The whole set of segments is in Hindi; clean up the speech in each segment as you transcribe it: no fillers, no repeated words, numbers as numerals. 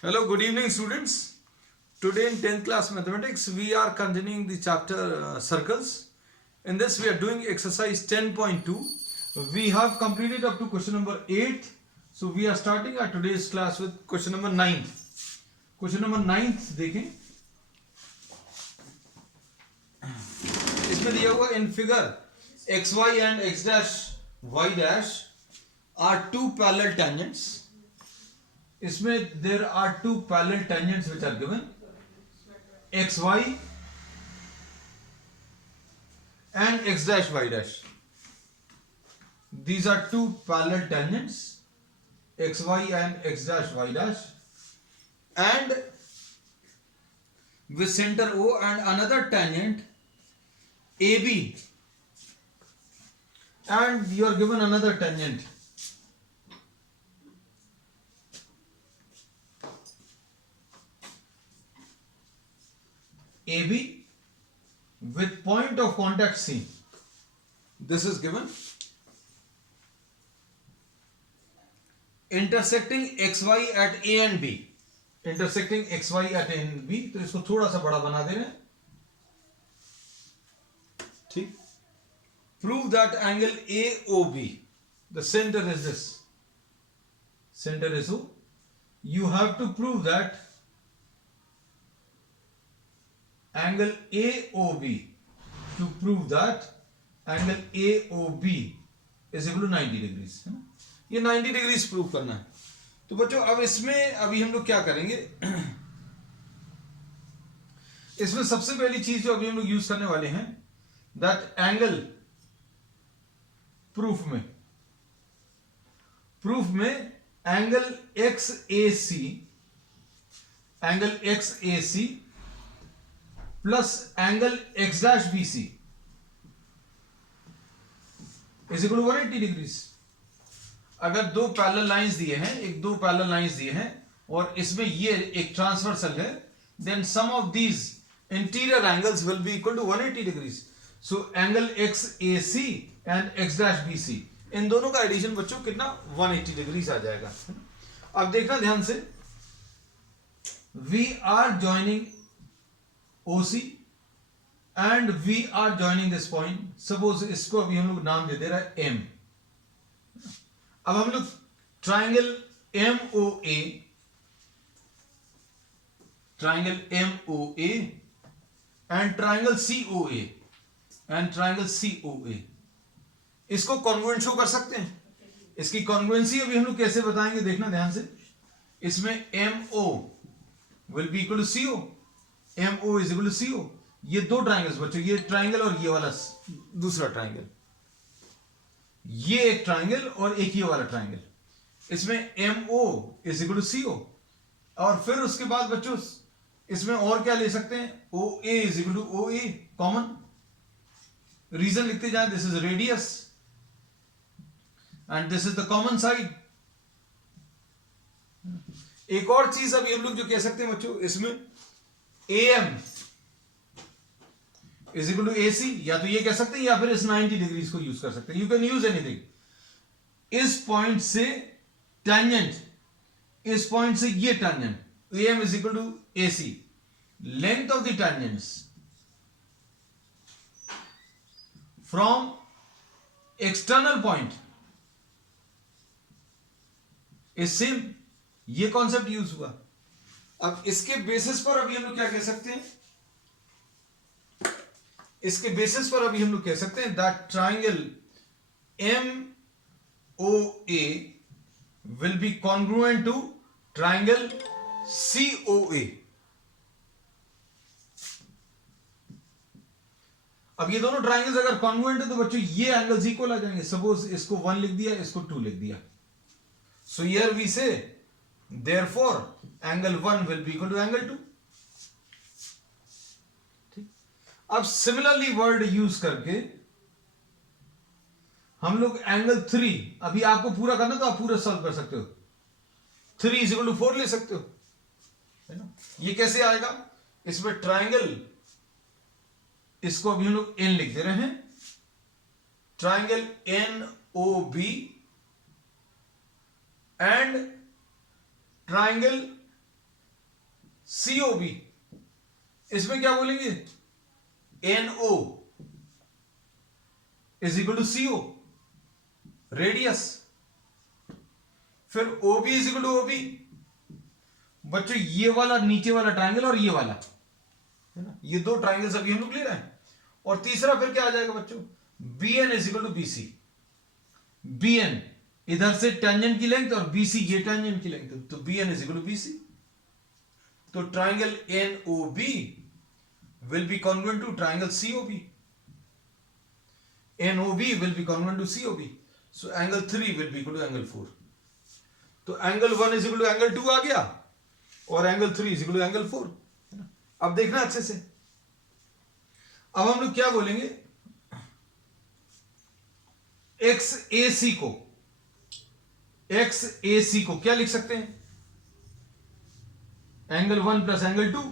Hello, good evening, students. Today in 10th class mathematics, we are continuing the chapter circles. In this, we are doing exercise 10.2. We have completed up to question number 8. So, we are starting our today's class with question number 9. Question number 9 देखें. इसमें दिया हुआ in figure xy and x dash y dash are two parallel tangents. इसमें there are two parallel tangents which are given xy and x dash y dash. These are two parallel tangents xy and x dash y dash, and with center O and another tangent AB, and you are given another tangent AB with point of contact C. This is given. Intersecting XY at A and B. Intersecting XY at A and B. तो इसको थोड़ा सा बड़ा बना दे रहे हैं. ठीक. Prove that angle AOB. The center is this. Center is O. You have to prove that angle AOB, to prove that angle AOB is equal to 90 degrees. ये 90 degrees प्रूव करना है. तो बच्चों अब इसमें अभी हम लोग क्या करेंगे. इसमें सबसे पहली चीज जो अभी हम लोग यूज करने वाले हैं, दैट एंगल प्रूफ में angle XAC plus angle x dash BC is equal to 180 degrees. अगर दो पैरेलल लाइंस दिए हैं और इसमें ये एक ट्रांसवर्सल है, then sum of these interior angles will be equal to 180 degrees. So angle XAC and x dash BC, इन दोनों का एडिशन बच्चों कितना 180 डिग्रीज आ जाएगा. अब देखना ध्यान से, we are joining OC and we are joining this point. Suppose इसको अभी हम लोग नाम दे दे रहा है M. अब हम लोग triangle MOA and triangle COA इसको कॉन्ग्रुएंट शो कर सकते हैं. इसकी कॉन्ग्रुएंसी अभी हम लोग कैसे बताएंगे, देखना ध्यान से. इसमें MO will be equal to CO. MO is equal to CO. ये दो ट्राइंगल्स बच्चों, ये ट्राइंगल और ये वाला दूसरा ट्राइंगल, ये एक ट्राइंगल और एक ये वाला ट्राइंगल. इसमें MO is equal to CO. और फिर उसके बाद बच्चों इसमें और क्या ले सकते हैं, OA is equal to OA common. Reason लिखते जाए, this is radius and this is the common side. एक और चीज अभी हम लोग जो कह सकते हैं बच्चों, इसमें AM is equal to AC, या तो ये कह सकते हैं या फिर इस 90 डिग्रीज को यूज कर सकते हैं. You can use anything. इस पॉइंट से टैंजेंट, इस पॉइंट से ये tangent, AM is equal to AC. Length of the tangents from external point is same. ये कॉन्सेप्ट यूज हुआ. अब इसके बेसिस पर अभी हम लोग क्या कह सकते हैं, that triangle MOA will be congruent to triangle COA. अब ये दोनों ट्राइंगल्स अगर कॉन्ग्रुएंट है तो बच्चों ये एंगल्स इक्वल आ जाएंगे. सपोज इसको 1 लिख दिया, इसको 2 लिख दिया. सो हियर वी से therefore angle 1 will be equal to angle 2. ठीक. अब सिमिलरली वर्ड यूज करके हम लोग एंगल 3, अभी आपको पूरा करना तो आप पूरा सॉल्व कर सकते हो. 3 इज इक्वल टू 4 ले सकते हो, है ना. ये कैसे आएगा, इसमें ट्राइंगल, इसको अभी हम लोग N लिख दे रहे हैं. Triangle NOB and triangle COB, इसमें क्या बोलेंगे? NO is equal to CO, radius. फिर OB is equal to OB। बच्चों ये वाला नीचे वाला ट्राइंगल और ये वाला, है ना, ये दो ट्राइंगल्स अभी हम लोग ले रहे हैं। और तीसरा फिर क्या आ जाएगा बच्चों? BN is equal to BC। BN इधर से टेंजेंट की लेंथ और BC ये टेंजेंट की लेंथ, तो BN is equal to BC। तो triangle NOB will be congruent to triangle COB. NOB will be congruent to COB. So angle 3 will be equal to angle 4. तो angle 1 is equal to angle 2 आ गया और angle 3 is equal to angle 4। अब देखना अच्छे से, अब हम लोग क्या बोलेंगे? XAC को क्या लिख सकते हैं? एंगल 1 प्लस एंगल 2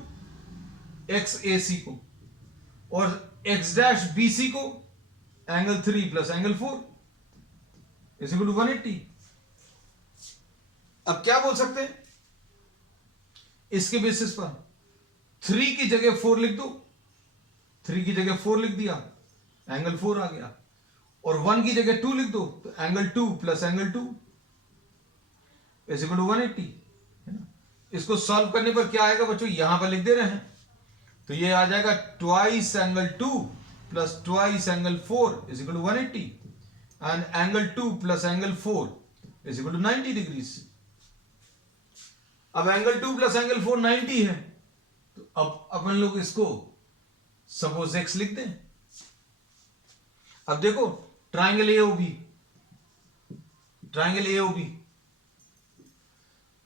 XAC को, और X डैश BC को angle 3 plus angle 4 is equal to 180। अब क्या बोल सकते हैं इसके बेसिस पर? 3 की जगह 4 लिख दो, 3 की जगह 4 लिख दिया, एंगल 4 आ गया। और 1 की जगह 2 लिख दो, तो angle 2 plus angle 2 is equal to 180, है ना। इसको सॉल्व करने पर क्या आएगा बच्चों? यहां पर लिख दे रहे हैं, तो ये आ जाएगा twice angle 2 plus twice angle 4 is equal to 180, and angle 2 plus angle 4 is equal to 90 degrees. अब एंगल 2 प्लस एंगल 4 90 है, तो अब अपन लोग इसको सपोज x लिख दें। अब देखो triangle AOB, triangle AOB,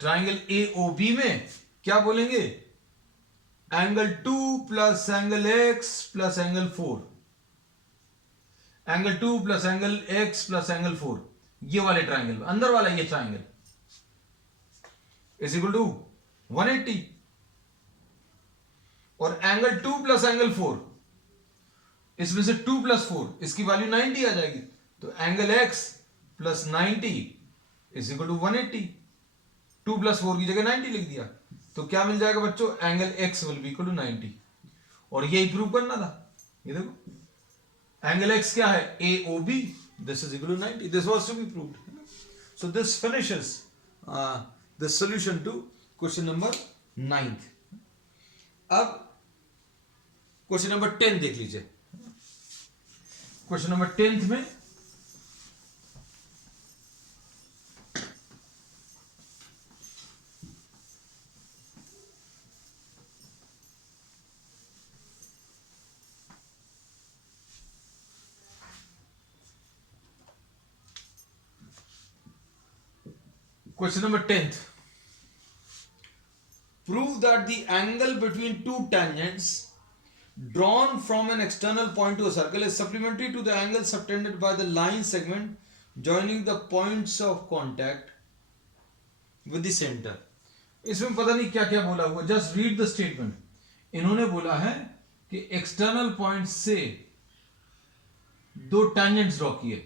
triangle AOB में क्या बोलेंगे? Angle 2 plus angle x plus angle 4, angle 2 plus angle x plus angle 4, ये वाले ट्राइंगल, अंदर वाला ये ट्राइंगल इज इक्वल टू 180। और एंगल 2 प्लस एंगल 4, इसमें से 2 प्लस 4 इसकी वैल्यू 90 आ जाएगी, तो angle x plus 90 is equal to 180। 2 plus 4 की जगह 90 लिख दिया, तो क्या मिल जाएगा बच्चों? Angle x will be equal to 90। और यही प्रूव करना था। ये देखो एंगल x क्या है? AOB, this is equal to 90। This was to be proved. So this finishes the solution to question number 9। अब क्वेश्चन नंबर 10 देख लीजिए। क्वेश्चन नंबर 10 में Question number 10th. Prove that the angle between two tangents drawn from an external point to a circle is supplementary to the angle subtended by the line segment joining the points of contact with the center. इसमें पता नहीं क्या क्या बोला हुआ, जस्ट रीड द स्टेटमेंट। इन्होंने बोला है कि एक्सटर्नल पॉइंट से दो टैंजेंट्स ड्रॉ किए,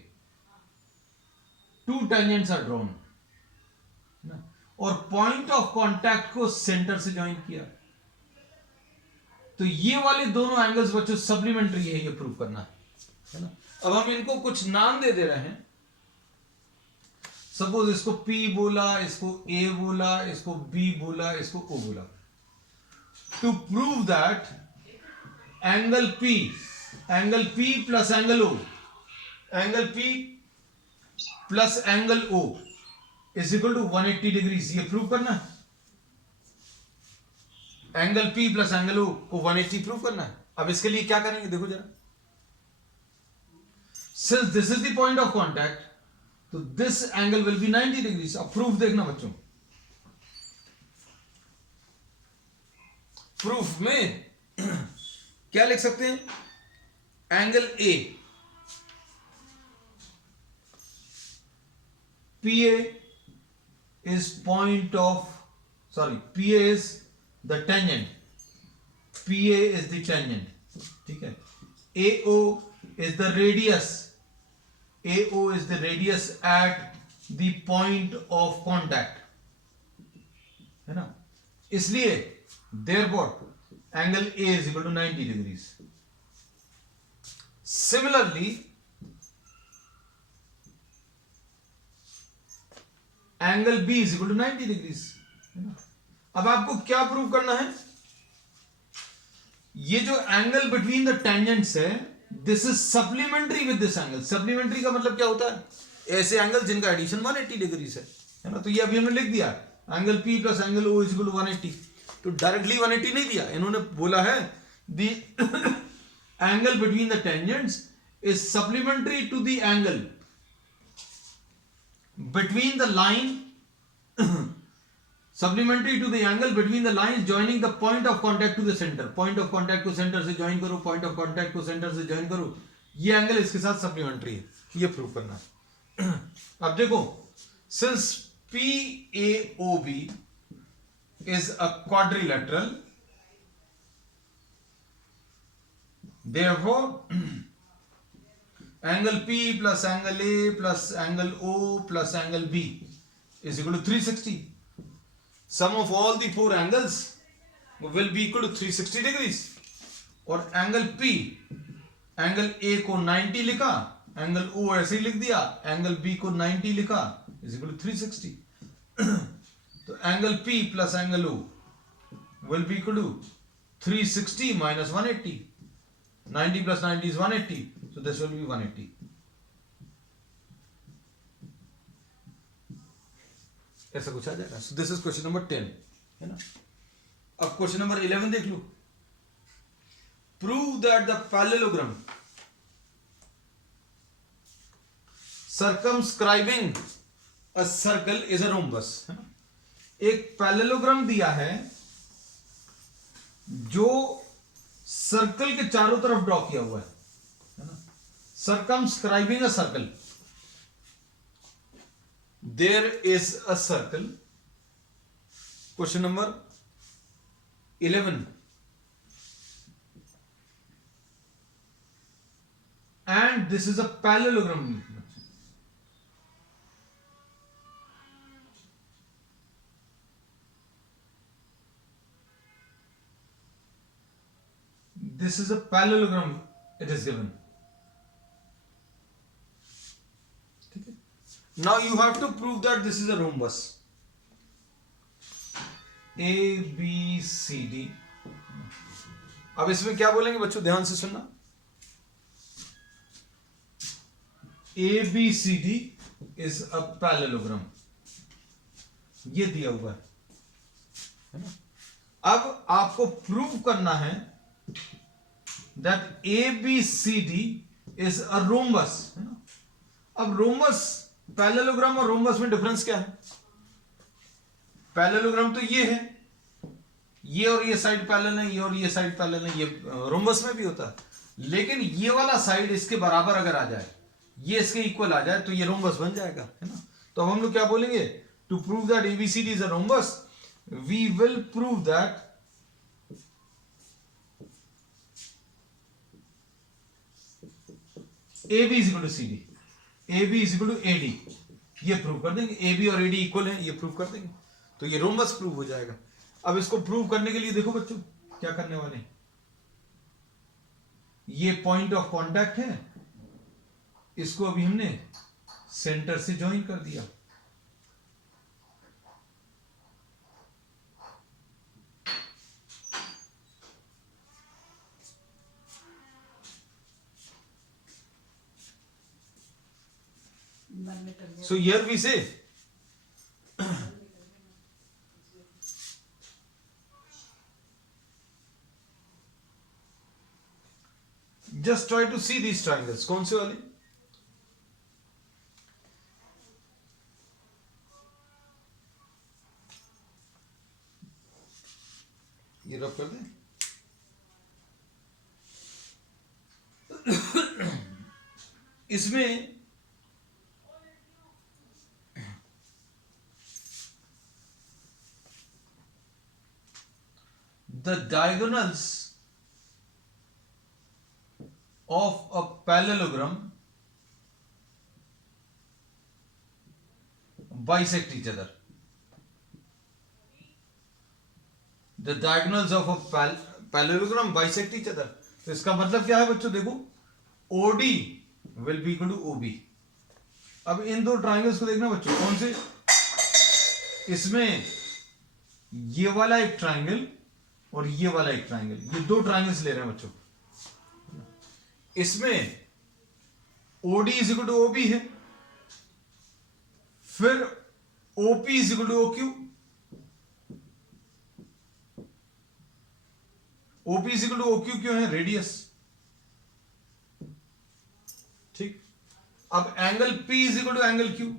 टू टैंजेंट्स आर ड्रॉन, और पॉइंट ऑफ कांटेक्ट को सेंटर से ज्वाइन किया, तो ये वाले दोनों एंगल्स बच्चों सप्लीमेंट्री है, ये प्रूव करना है ना। अब हम इनको कुछ नाम दे दे रहे हैं। सपोज इसको P बोला, इसको A बोला, इसको B बोला, इसको O बोला। To prove that angle P plus angle O, angle P plus angle O is equal to 180 degrees, ये प्रूव करना है। Angle P plus angle O को 180 प्रूव करना है। अब इसके लिए क्या करेंगे देखो जरा। Since this is the point of contact, तो this angle will be 90 degrees. अब प्रूफ देखना बच्चों। प्रूफ में क्या लिख सकते हैं? Angle A, PA is point of, sorry, PA is the tangent, PA is the tangent, ठीक है। AO is the radius, AO is the radius at the point of contact, है ना। इसलिए Therefore, angle A is equal to 90 degrees. Similarly, angle B is equal to 90 degrees. अब आपको क्या प्रूव करना है? ये जो एंगल बिटवीन द टेंजेंट्स है, this is supplementary with this angle. Supplementary का मतलब क्या होता है? ऐसे एंगल जिनका एडिशन 180 डिग्रीज है ना. तो ये अभी हमने लिख दिया, angle P plus angle O is equal to 180. तो डायरेक्टली 180 नहीं दिया, इन्होंने बोला है the angle between the tangents is supplementary to the angle between the line supplementary to the angle between the lines joining the point of contact to the center. point of contact को center से join करो, point of contact को center से join करो, ये एंगल इसके साथ supplementary है, ये प्रूव करना है. अब देखो, since PAOB is a quadrilateral, therefore angle P plus angle A plus angle O plus angle B is equal to 360. Sum of all the four angles will be equal to 360 degrees. और एंगल P, एंगल A को 90 लिखा, एंगल O ऐसे ही लिख दिया, एंगल B को 90 लिखा, is equal to 360. तो angle P plus angle O will be equal to 360 minus 180. 90 plus 90 is 180. So this will be 180. ऐसा कुछ आ जाएगा. So this is question number 10, है ना. अब question number 11 देख लो. Prove that the parallelogram circumscribing a circle is a rhombus. है ना. एक पैरेललोग्राम दिया है जो सर्कल के चारों तरफ ड्रॉ किया हुआ है ना. Circumscribing a circle. There is a circle. Question number 11. And this is a parallelogram. This is a parallelogram, it is given. Now you have to prove that this is a rhombus. A, B, C, D. अब इसमें क्या बोलेंगे बच्चों, ध्यान से सुनना. A, B, C, D is a parallelogram. ये दिया हुआ है ना. अब आपको प्रूव करना है that ABCD is a rhombus, है ना. अब rhombus, पैरेललोग्राम और rhombus में डिफरेंस क्या है? पैरेललोग्राम तो ये है, ये और ये साइड पैरेलल है, ये और ये साइड पैरेलल है, ये rhombus में भी होता है. लेकिन ये वाला साइड इसके बराबर अगर आ जाए, ये इसके इक्वल आ जाए, तो ये rhombus बन जाएगा, है ना. तो अब हम लोग क्या बोलेंगे? To prove that ABCD is a rhombus, we will prove that AB is equal to CD, AB is equal to AD. ये प्रूव कर देंगे. AB और AD इक्वल है, ये प्रूव कर देंगे, तो ये रोम्बस प्रूव हो जाएगा. अब इसको प्रूव करने के लिए देखो बच्चों क्या करने वाले हैं. ये पॉइंट ऑफ कांटेक्ट है, इसको अभी हमने सेंटर से ज्वाइन कर दिया. So here we say just try to see these triangles. कौन से वाले? ये रब कर दें. इसमें the diagonals of a parallelogram bisect each other. The diagonals of a parallelogram bisect each other. तो इसका मतलब क्या है बच्चों, देखो OD will be equal to OB. अब इन दो ट्राइंगल्स को देखना बच्चों, कौन से, इसमें ये वाला एक ट्राइंगल और ये वाला एक ट्राइंगल, ये दो ट्राइंगल्स ले रहे हैं बच्चों। इसमें OD is equal to OB है, फिर OP is equal to OQ, OP is equal to OQ क्यों है, रेडियस। ठीक, अब angle P is equal to angle Q,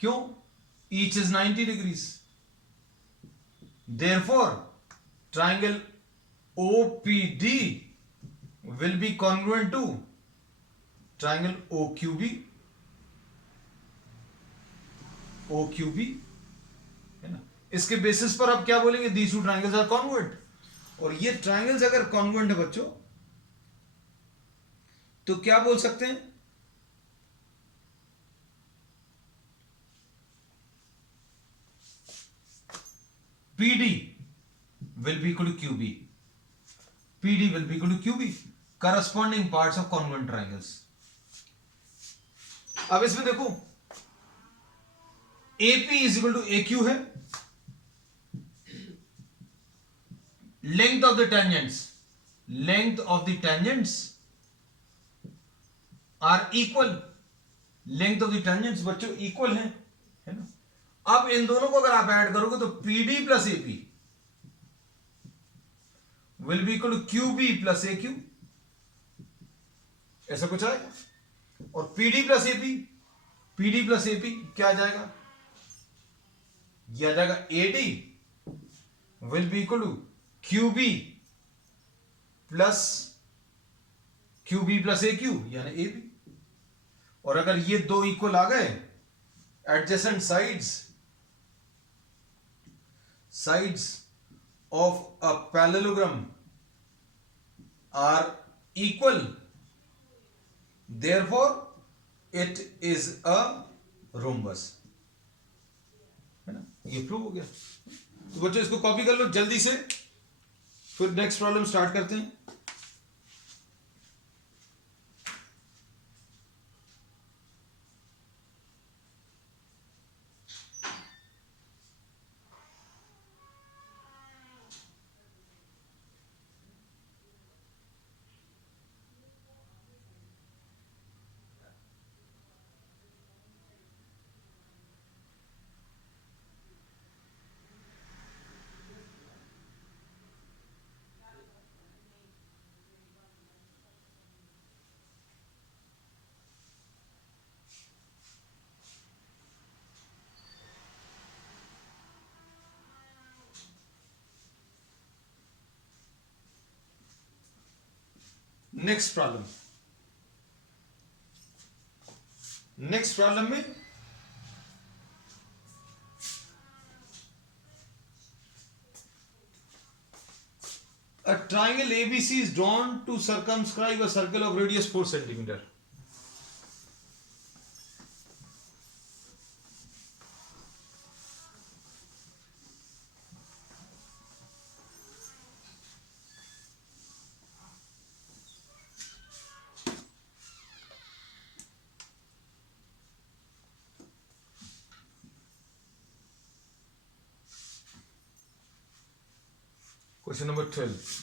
क्यों, each is 90 degrees. Therefore triangle OPD will be congruent to triangle OQB, है ना। इसके बेसिस पर आप क्या बोलेंगे, these two triangles are congruent. और ये ट्राइंगल्स अगर कॉन्ग्रुएंट है बच्चों तो क्या बोल सकते हैं, PD will be equal to QB, PD will be equal to QB, corresponding parts of congruent triangles। अब इसमें देखो AP is equal to AQ है, length of the tangents are equal, length of the tangents बच्चों इक्वल है ना। अब इन दोनों को अगर आप ऐड करोगे तो PD plus AP will be equal to QB plus AQ, ऐसा कुछ आएगा। और PD प्लस AP क्या आ जाएगा, यह आ जाएगा AD will be equal to QB plus AQ यानी AB। और अगर ये दो इक्वल आ गए, adjacent sides of a parallelogram are equal, therefore it is a rhombus, है ना। ये प्रूव हो गया। तो बच्चों इसको कॉपी कर लो जल्दी से, फिर नेक्स्ट प्रॉब्लम स्टार्ट करते हैं। नेक्स्ट प्रॉब्लम में a triangle ABC is drawn to circumscribe a circle of radius 4 centimeter. Question number 12.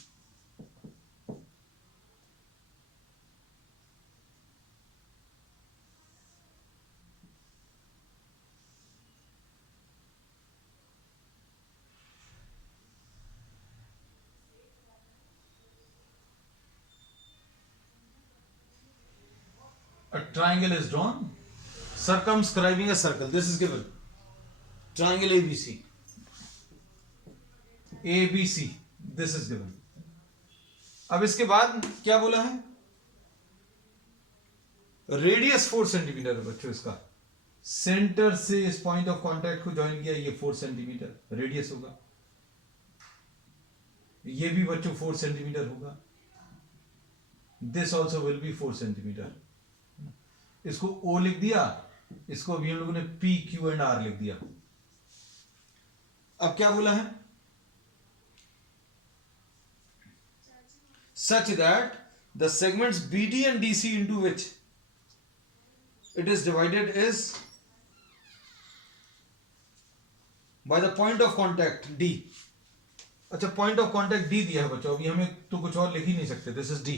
A triangle is drawn circumscribing a circle. This is given. Triangle ABC. ABC. This is given. अब इसके बाद क्या बोला है, रेडियस 4 सेंटीमीटर है बच्चों। इसका सेंटर से इस पॉइंट ऑफ कांटेक्ट को ज्वाइन किया, ये 4 सेंटीमीटर रेडियस होगा। ये भी बच्चों 4 सेंटीमीटर होगा। This also will be 4 centimetre. इसको O लिख दिया, इसको अभी हम लोगों ने P, Q एंड R लिख दिया। अब क्या बोला है, such that the segments BD and DC into which it is divided is by the point of contact D. अच्छा, पॉइंट ऑफ कॉन्टैक्ट D दिया है बच्चों, अभी हमें तो कुछ और लिख ही नहीं सकते, दिस इज D.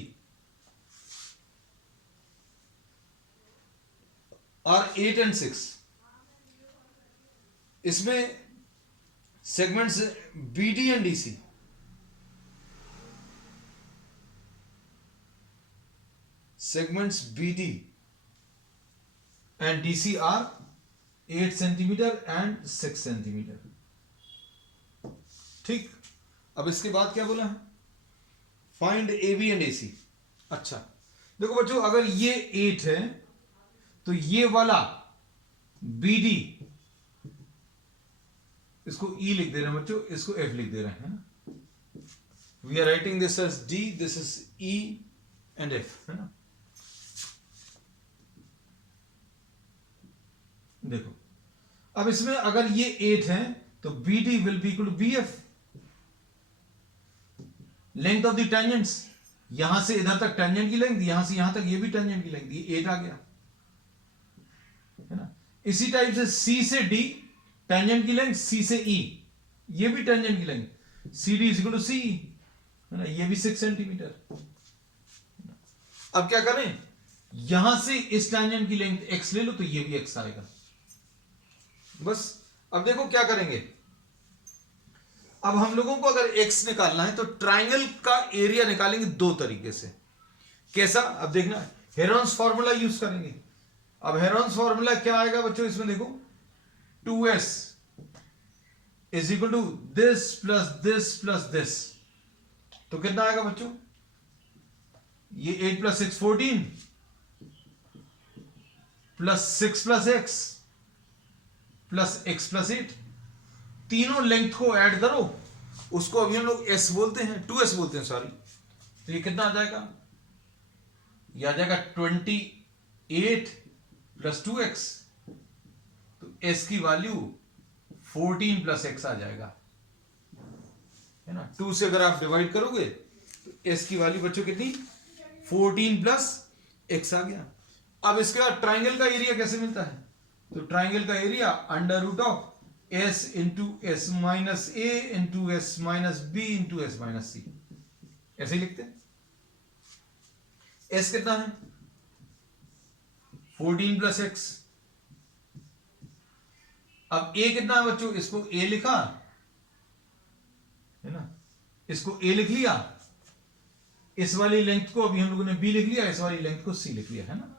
और 8 and 6 इसमें segments BD and DC, segments BD and DC are 8 centimeter and 6 centimeter. ठीक, अब इसके बाद क्या बोला है? Find AB and AC. अच्छा देखो बच्चों, अगर ये 8 है तो ये वाला BD, इसको E लिख दे रहे हैं बच्चों, इसको F लिख दे रहे हैं ना. We are writing this as D, this is E and F, है ना. देखो अब इसमें अगर ये 8 है तो BD will be equal to BF. Length of the tangents, यहां से इधर तक टेंजेंट की लेंथ, यहां से यहां तक ये भी टेंजेंट की लेंथ, ये 8 आ गया, है ना. इसी टाइप से C से D टेंजेंट की लेंथ, C से E ये भी टेंजेंट की length, CD is equal to CE, है ना. ये भी 6 सेंटीमीटर. अब क्या करें, यहां से इस टेंजेंट की लेंथ x ले लो तो ये भी x आएगा. बस अब देखो क्या करेंगे. अब हम लोगों को अगर x निकालना है तो ट्राइंगल का एरिया निकालेंगे दो तरीके से. कैसा, अब देखना, हेरोन्स फॉर्मूला यूज करेंगे. अब हेरोन्स फॉर्मूला क्या आएगा बच्चों, इसमें देखो 2s is equal to this plus this plus this, तो कितना आएगा बच्चों, ये 8 plus 6 14 plus 6 plus x plus x plus 8, तीनों लेंथ को ऐड करो, उसको अभी हम लोग s बोलते हैं, 2s बोलते हैं सॉरी. तो ये कितना आ जाएगा, ये आ जाएगा 28 प्लस 2x, तो s की वैल्यू 14 प्लस x आ जाएगा, है ना. 2 से अगर आप डिवाइड करोगे तो s की वैल्यू बच्चों कितनी, 14 प्लस x आ गया. अब इसके बाद ट्राइंगल का एरिया कैसे मिलता है, तो ट्राइंगल का area under root of s into s minus a into s minus b into s minus c, ऐसे ही लिखते हैं. s कितना है, 14 प्लस x. अब a कितना है बच्चों, इसको a लिखा, है ना, इसको a लिख लिया, इस वाली लेंथ को अभी हम लोगों ने b लिख लिया, इस वाली लेंथ को c लिख लिया, है ना.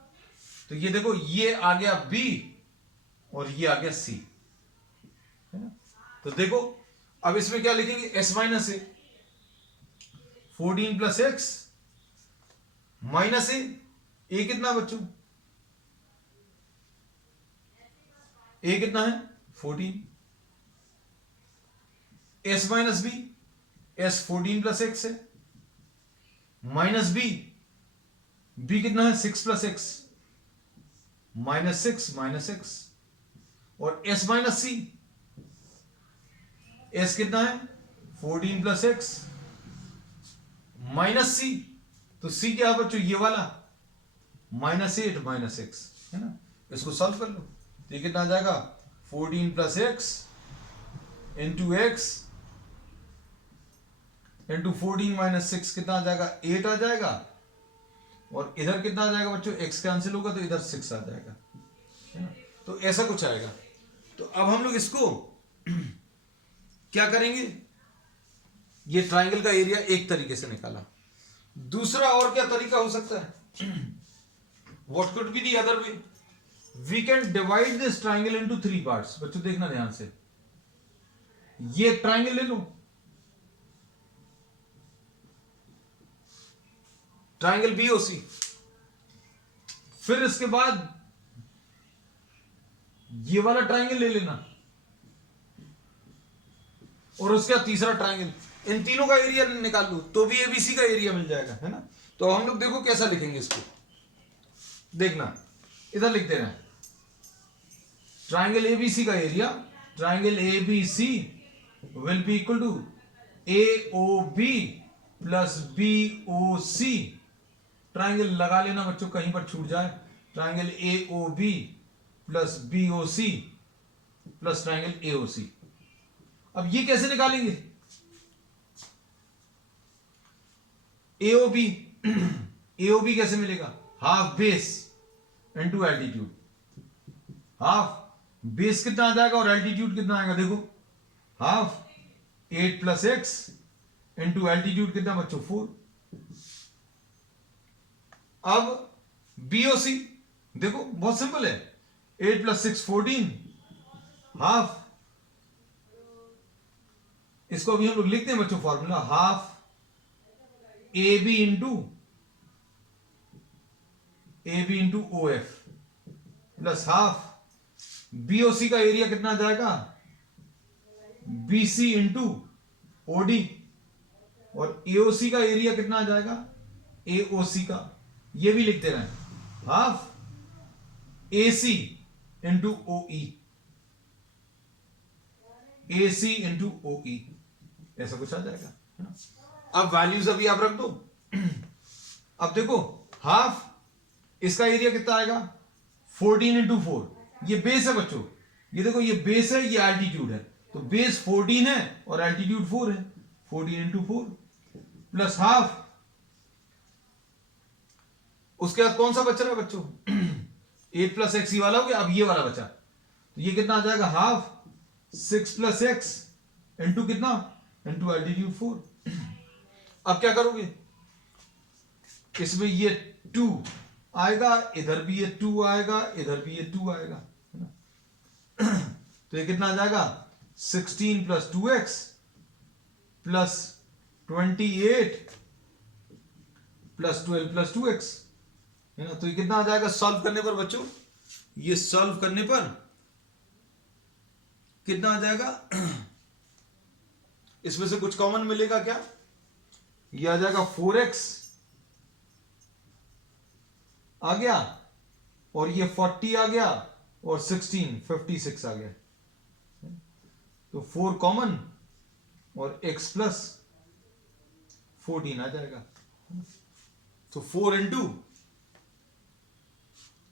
तो ये देखो, ये आ गया b और ये आ गया c, है ना. तो देखो अब इसमें क्या लिखेंगे, s minus a, 14 plus x minus a कितना बच्चों, a कितना है 14, s minus b, s 14 plus x है, माइनस बी कितना है 6 plus x, minus 6 minus x, और s माइनस सी, s कितना है 14 प्लस एक्स माइनस सी, तो c क्या है बच्चों, ये वाला माइनस 8 माइनस एक्स, है ना. इसको सॉल्व कर लो तो ये कितना आ जाएगा, 14 plus x into x into 14 minus 6 कितना आ जाएगा, 8 आ जाएगा, और इधर कितना आ जाएगा बच्चों, x कैंसिल होगा तो इधर 6 आ जाएगा, है ना. तो ऐसा कुछ आएगा. तो अब हम लोग इसको क्या करेंगे, ये ट्राइंगल का एरिया एक तरीके से निकाला. दूसरा और क्या तरीका हो सकता है, what could be the other way, we can divide this triangle into 3 parts. बच्चों देखना ध्यान से, ये एक ट्राइंगल ले लो, ट्राइंगल बीओसी, फिर इसके बाद ये वाला ट्राइंगल ले लेना, और उसके बाद तीसरा ट्राइंगल, इन तीनों का एरिया निकाल लो तो भी एबीसी का एरिया मिल जाएगा, है ना. तो हम लोग देखो कैसा लिखेंगे इसको, देखना इधर लिख देना, ट्राइंगल एबीसी का area, triangle ABC will be equal to AOB plus B O C, triangle लगा लेना बच्चों, कहीं पर छूट जाए, triangle A O B plus B O C plus triangle A O C. अब ये कैसे निकालेंगे? ए ओ बी ए ओ बी कैसे मिलेगा? Half base into altitude. Half base कितना आ जाएगा और एल्टीट्यूड कितना आएगा? देखो, half 8 plus x into altitude कितना बच्चों? 4। अब बीओसी देखो बहुत सिंपल है, 8 प्लस 6 14, हाफ, इसको अभी हम लोग लिखते हैं बच्चों formula, half A B into O F plus half BOC का एरिया कितना आ जाएगा? बीसी इंटू ओडी, और एओसी का एरिया कितना आ जाएगा? एओसी का, ये भी लिखते रहे, half AC into OE, AC into OE, ऐसा कुछ आ जाएगा, है ना? अब वैल्यूज अभी आप रख दो। अब देखो, हाफ इसका एरिया कितना आएगा? 14 इंटू 4, ये बेस है बच्चों, ये देखो ये बेस है, ये एल्टीट्यूड है, तो बेस 14 है और एल्टीट्यूड 4 है, 14 इंटू 4 प्लस हाफ, उसके बाद कौन सा बच रहा है बच्चों? 8 प्लस एक्स ही वाला हो गया, अब ये वाला बचा, तो ये कितना आ जाएगा? हाफ 6 प्लस एक्स इंटू कितना? Into altitude 4। अब क्या करोगे? इसमें ये 2 आएगा, इधर भी ये 2 आएगा, इधर भी ये 2 आएगा, है ना? तो ये कितना आ जाएगा? 16 plus 2x plus 28 plus 12 plus 2x, है ना? तो ये कितना आ जाएगा सॉल्व करने पर बच्चों? ये सॉल्व करने पर कितना आ जाएगा? इसमें से कुछ कॉमन मिलेगा क्या? ये आ जाएगा 4x आ गया, और ये 40 आ गया, और 16 56 आ गया, तो 4 कॉमन और x प्लस 14 आ जाएगा, तो 4 into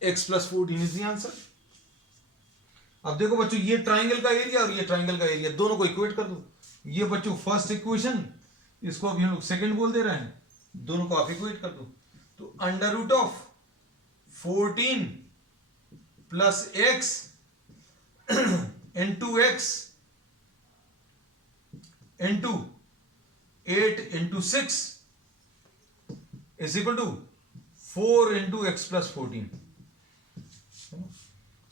x plus 14 is the answer. अब देखो बच्चों, ये ट्राइंगल का एरिया और ये ट्राइंगल का एरिया, दोनों को इक्वेट कर दो। ये बच्चों फर्स्ट इक्वेशन, इसको अभी हम लोग सेकंड बोल दे रहे हैं, दोनों को आप इक्वेट कर दो, तो under root of 14 plus x into x into 8 into 6 is equal to 4 into x plus 14।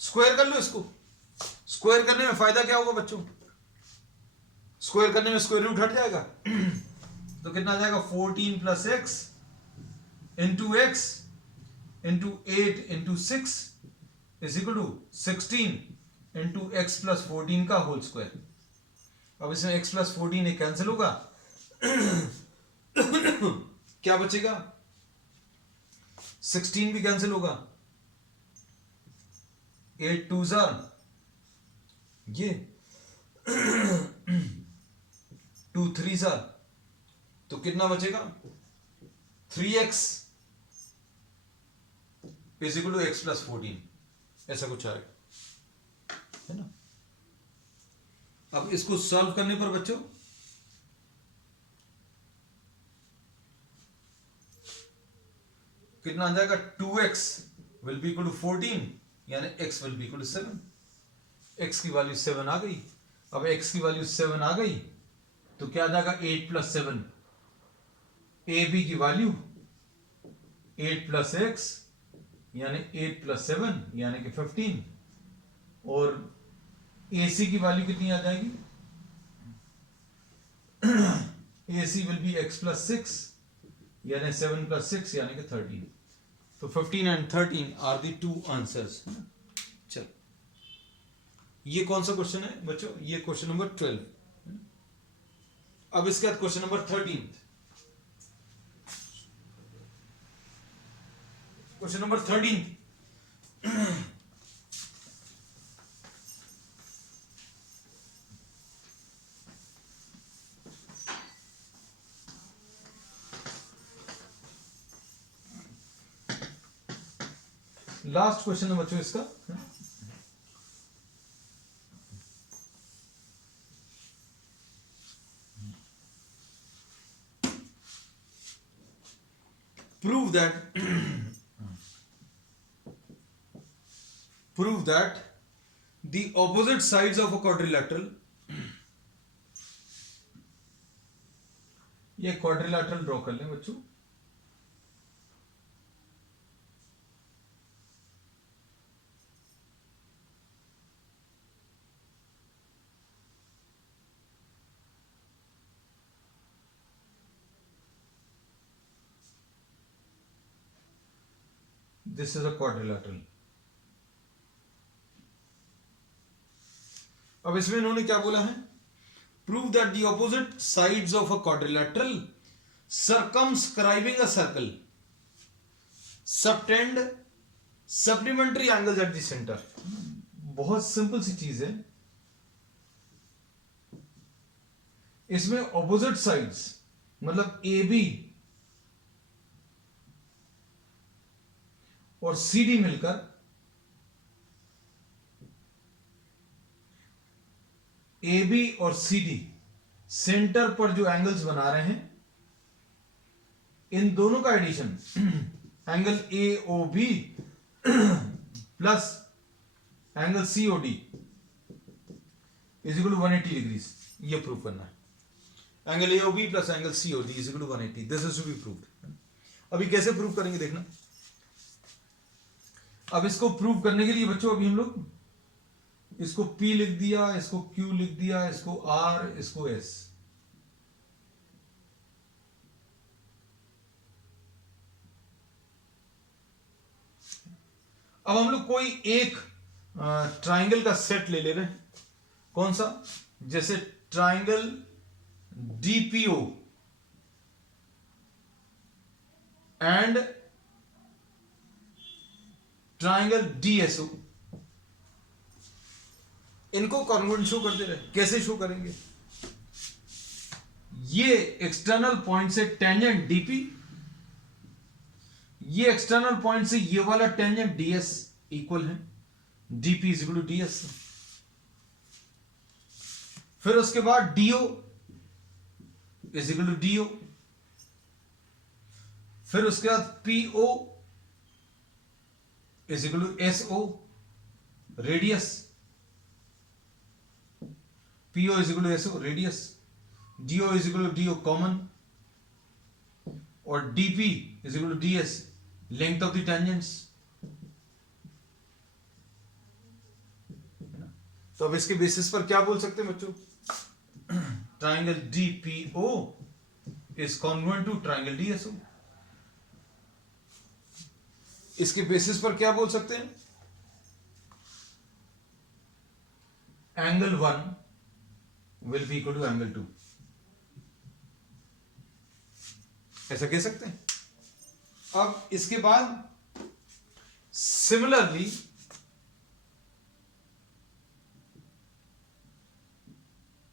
Square कर लो इसको, स्क्वायर करने में फायदा क्या होगा बच्चों? स्क्वायर करने में स्क्वायर रूट हट जाएगा, तो कितना आ जाएगा? 14 plus x into 8 into 6 is equal to 16 into x plus 14 का होल स्क्वायर। अब इसमें x प्लस 14 एक कैंसिल होगा, क्या बचेगा? 16 भी कैंसिल होगा, 8 2 ये 2 3 तो कितना बचेगा? 3x is equal to x plus 14, ऐसा कुछ आएगा, है ना? अब इसको सॉल्व करने पर बच्चों कितना आ जाएगा? 2x will be equal to 14, यानी x will be equal to 7। x की वैल्यू 7 आ गई। अब x की वैल्यू 7 आ गई तो क्या आ जाएगा? 8 प्लस 7, ए बी की वैल्यू 8 प्लस एक्स यानी 8 प्लस 7 यानी कि 15, और ए सी की वैल्यू कितनी आ जाएगी? ए सी विल बी एक्स प्लस 6 यानी 7 प्लस 6 यानी कि 13। तो 15 and 13 are the two answers. चल, ये कौन सा क्वेश्चन है बच्चों? ये क्वेश्चन नंबर 12। अब इसके बाद question number 13। Question number 13, last question है बच्चों इसका। prove that prove that the opposite sides of a quadrilateral, ये क्वाड्रिलैटरल ड्रॉ कर लें बच्चों। This is a quadrilateral. अब इसमें इन्होंने क्या बोला है? Prove that the opposite sides of a quadrilateral circumscribing a circle subtend supplementary angles at the center. बहुत सिंपल सी चीज है। इसमें ऑपोजिट साइड्स मतलब ए बी और सी डी मिलकर ए बी और सी डी सेंटर पर जो एंगल्स बना रहे हैं, इन दोनों का addition angle A O B plus angle C O D is equal to 180 degrees, ये प्रूव करना है। Angle A O B plus angle C O D is equal to 180, this is to be proved. अभी कैसे प्रूव करेंगे देखना। अब इसको प्रूव करने के लिए बच्चों अभी हम लोग इसको P लिख दिया, इसको Q लिख दिया, इसको R, इसको S। अब हम लोग कोई एक ट्राइंगल का सेट ले रहे हैं। कौन सा? जैसे triangle DPO and triangle DSO, इनको कॉन्ग्रुएंट शो कर दे रहे। कैसे शो करेंगे? ये एक्सटर्नल पॉइंट से टेंजेंट DP, ये एक्सटर्नल पॉइंट से ये वाला टेंजेंट DS इक्वल है DP is equal to DS। फिर उसके बाद DO is equal to DO। फिर उसके बाद PO is equal to SO radius, PO is equal to SO radius, DO is equal to DO common और DP is equal to DS length of the tangents. तो अब इसके बेसिस पर क्या बोल सकते हैं बच्चों? Triangle DPO is congruent to triangle DSO। इसके बेसिस पर क्या बोल सकते हैं? Angle 1 will be equal to angle 2, ऐसा कह सकते हैं। अब इसके बाद similarly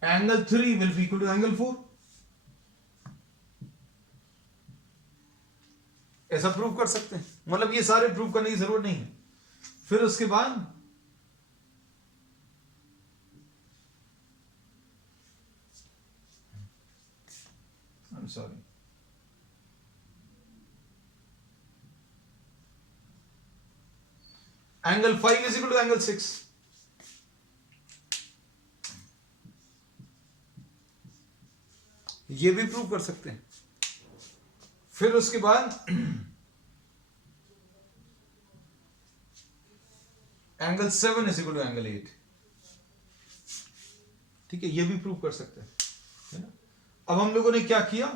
angle 3 will be equal to angle 4, ऐसा प्रूव कर सकते हैं। मतलब ये सारे प्रूव करने की जरूरत नहीं है। फिर उसके बाद I'm sorry, angle 5 is equal to angle 6, ये भी प्रूव कर सकते हैं। फिर उसके बाद angle 7 is equal to angle 8, ठीक है, ये भी प्रूव कर सकते हैं, है ना। अब हम लोगों ने क्या किया?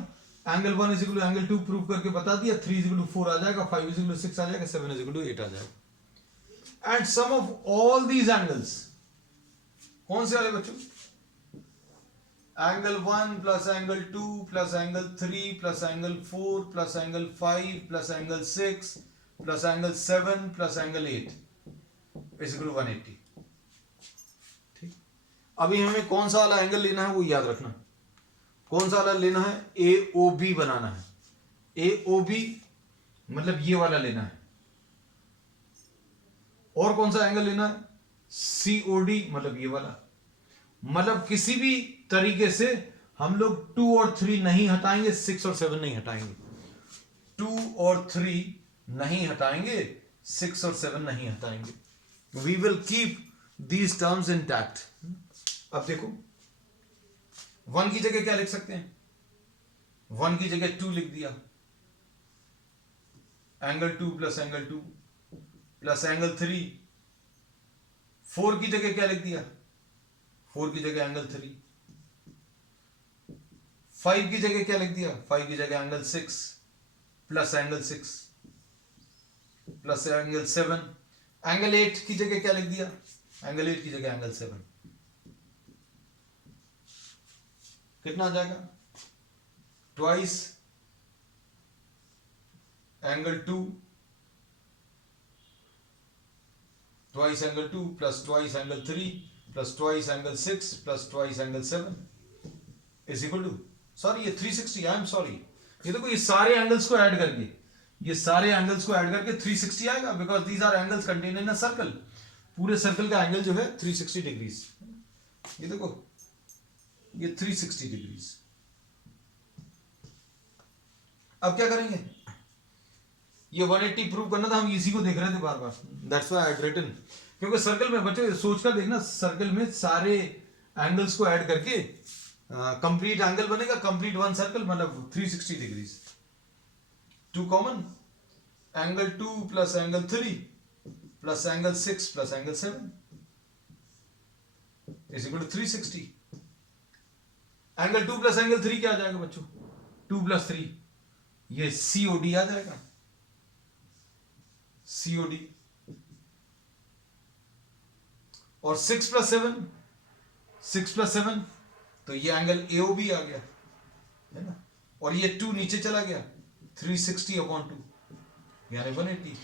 Angle 1 is equal to angle 2 prove करके बता दिया। 3 इज इक्वल टू 4 आ जाएगा, 5 इज इक्वल टू 6 आ जाएगा, 7 इज इक्वल टू 8 आ जाएगा। And sum of all these angles, कौन से वाले बच्चों? Angle 1 plus angle 2 plus angle 3 plus angle 4 plus angle 5 plus angle 6 plus angle 7 plus angle 8 is equal to 180। ठीक, अभी हमें कौन सा वाला एंगल लेना है वो याद रखना। कौन सा वाला लेना है? AOB बनाना है। AOB मतलब ये वाला लेना है। और कौन सा एंगल लेना है? COD, मतलब ये वाला। मतलब किसी भी तरीके से हम लोग 2 और 3 नहीं हटाएंगे, 6 और 7 नहीं हटाएंगे। 2 और 3 नहीं हटाएंगे, 6 और 7 नहीं हटाएंगे। We will keep these terms intact. अब देखो 1 की जगह क्या लिख सकते हैं? 1 की जगह 2 लिख दिया, angle 2 plus angle 2 plus angle 3। 4 की जगह क्या लिख दिया? 4 की जगह एंगल 3। 5 की जगह क्या लिख दिया? 5 की जगह angle 6 plus angle 6 plus angle 7। Angle 8 की जगह क्या लिख दिया? एंगल 8 की जगह एंगल 7। कितना आ जाएगा? Twice angle 2 twice angle 2 plus twice angle 3 plus twice angle 6 plus twice angle 7 is equal to, sorry ये 360, आई एम सॉरी, ये देखो ये सारे एंगल्स को ऐड करके, ये सारे एंगल्स को ऐड करके 360 आएगा, because these are angles contain in a circle. पूरे सर्कल का एंगल जो है 360 डिग्रीज। ये देखो ये 360 डिग्रीज। अब क्या करेंगे? ये 180 प्रूव करना था, हम इसी को देख रहे थे बार बार, that's why I had written. क्योंकि सर्कल में बच्चे सोचकर देखना, सर्कल में सारे एंगल्स को ऐड करके कंप्लीट एंगल बनेगा, कंप्लीट वन सर्कल, मतलब 360 degrees. 2 common, angle 2 plus angle 3 plus angle 6 plus angle 7 is equal to 360। Angle 2 plus angle 3 क्या आ जाएगा बच्चों? 2 प्लस 3, ये COD आ जाएगा, COD। और 6 प्लस 7, 6 प्लस 7, तो ये एंगल AOB आ गया, है ना। और ये 2 नीचे चला गया, 360/2 यानी 180।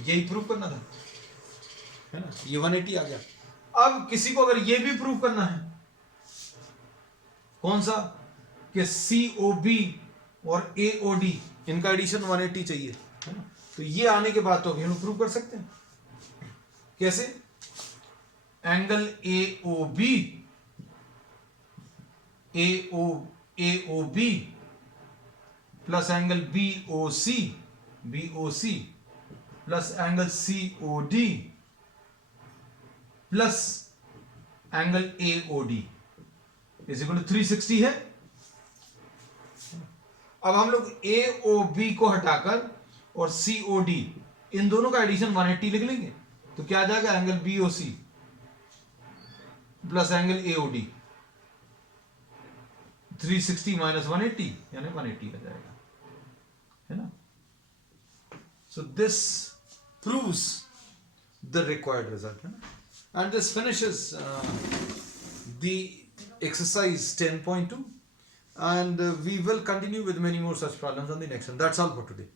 यही प्रूव करना था, है ना, ये 180 आ गया। अब किसी को अगर ये भी प्रूव करना है, कौन सा, कि COB और AOD इनका एडिशन 180 चाहिए, है ना, तो ये आने के बाद तो हम लोग प्रूव कर सकते हैं। कैसे? Angle AOB plus angle BOC plus angle COD plus angle AOD is equal to 360 है। अब हम लोग AOB को हटाकर और COD इन दोनों का एडिशन 180 लिख लेंगे, तो क्या आ जाएगा? Angle BOC plus angle AOD, 360 minus 180 यानी 180 आ जाएगा, है ना। So this proves the required result, है ना। And this finishes the exercise 10.2 and we will continue with many more such problems on the next one. That's all for today.